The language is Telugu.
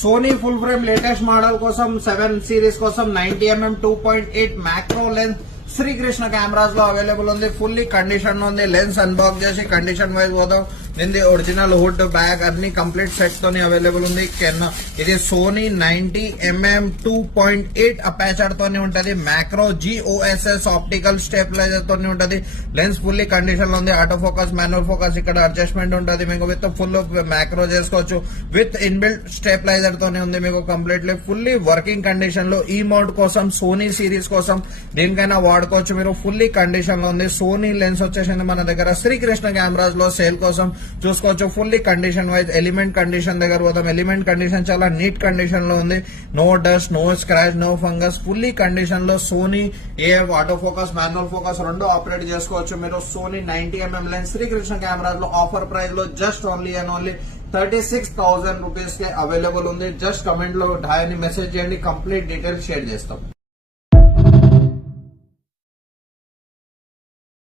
Sony full frame latest model కోసం 7 సిరీస్ కోసం 90mm 2.8 macro lens Srikrishna cameras లో అవైలబుల్ ఉంది. ఫుల్లీ కండిషన్ ఉంది. లెన్స్ అన్బాక్స్ చేసి కండిషన్ వైజ్ పోదాం. దీని ఒరిజినల్ హుడ్ బ్యాగ్ అన్ని కంప్లీట్ సెట్ తోని అవైలబుల్ ఉంది. ఇది సోనీ 90mm 2.8 అపాచర్ తోని ఉంటది. మ్యాక్రో GOSS ఆప్టికల్ స్టెబిలైజర్ తోని ఉంటది. లెన్స్ ఫుల్లీ కండిషన్ లో ఉంది. ఆటో ఫోకస్, మాన్యువల్ ఫోకస్ ఇక్కడ అడ్జస్ట్మెంట్ ఉంటది. మీకు విత్ ఫుల్ మ్యాక్రో చేసుకోవచ్చు. విత్ ఇన్బిల్ట్ స్టెబిలైజర్ తోని ఉంది. మీకు కంప్లీట్లీ ఫుల్లీ వర్కింగ్ కండిషన్ లో ఈ మోడ్ కోసం సోనీ సిరీస్ కోసం దేనికైనా వాడుకోవచ్చు. మీరు ఫుల్లీ కండిషన్ లో ఉంది. సోనీ లెన్స్ వచ్చేసింది మన దగ్గర శ్రీకృష్ణ కెమెరాస్ లో సేల్ కోసం చూసుకోవచ్చు. Fully condition wise element condition దగ్గర పోతాం. ఎలిమెంట్ కండిషన్ చాలా నీట్ కండిషన్ లో ఉంది. No dust, no scratch, no fungus. Fully condition లో Sony auto focus, manual focus రెండు ఆపరేట్ చేసుకోవచ్చు. మీరు Sony 90mm lens Srikrishna cameras లో ఆఫర్ ప్రైస్ లో జస్ట్ ఓన్లీ 36,000 రూపీస్ కి అవైలబుల్ ఉంది. జస్ట్ కమెంట్ లో హాయ్ అని మెసేజ్ చేయండి. కంప్లీట్ డీటెయిల్స్ షేర్ చేస్తాం.